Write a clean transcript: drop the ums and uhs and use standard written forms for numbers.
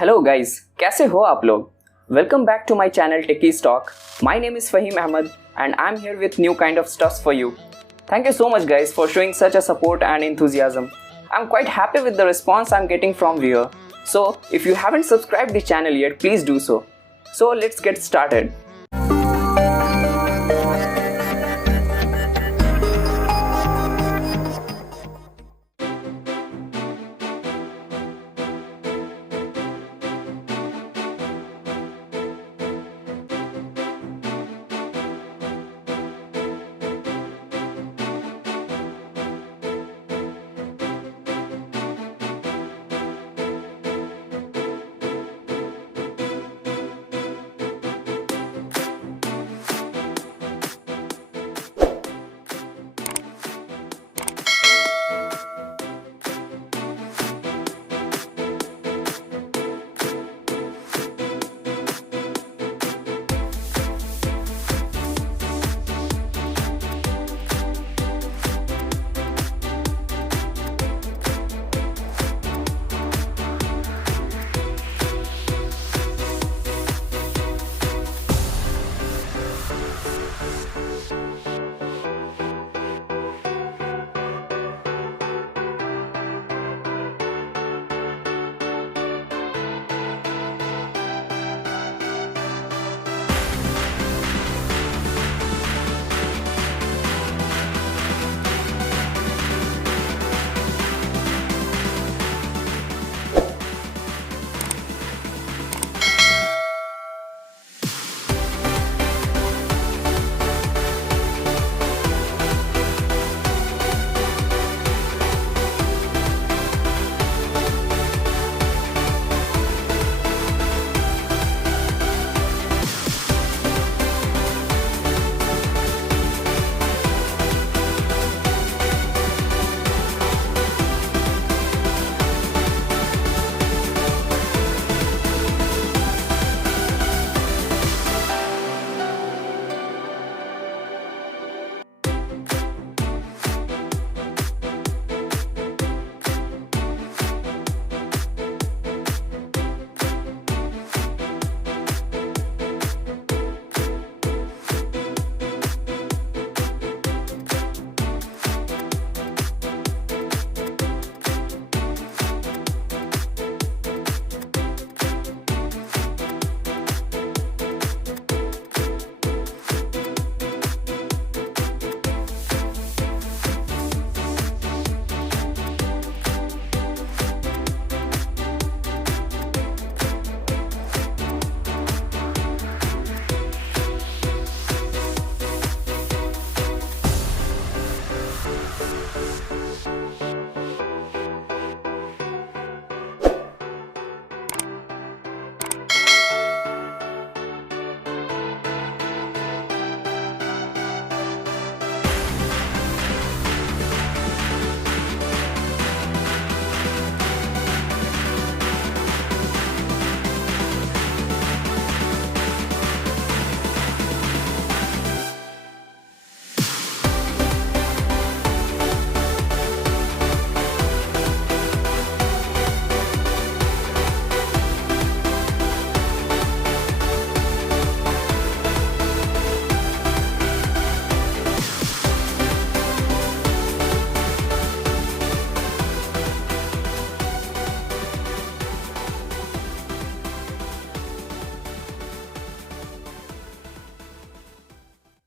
Hello guys, कैसे हो आप लोग? Welcome back to my channel techiestalk. My name is Fahim Ahmed and I'm here with new kind of stuffs for you. Thank you so much guys for showing such a support and enthusiasm. I'm quite happy with the response I'm getting from viewer. So if you haven't subscribed the channel yet, please do so. So let's get started.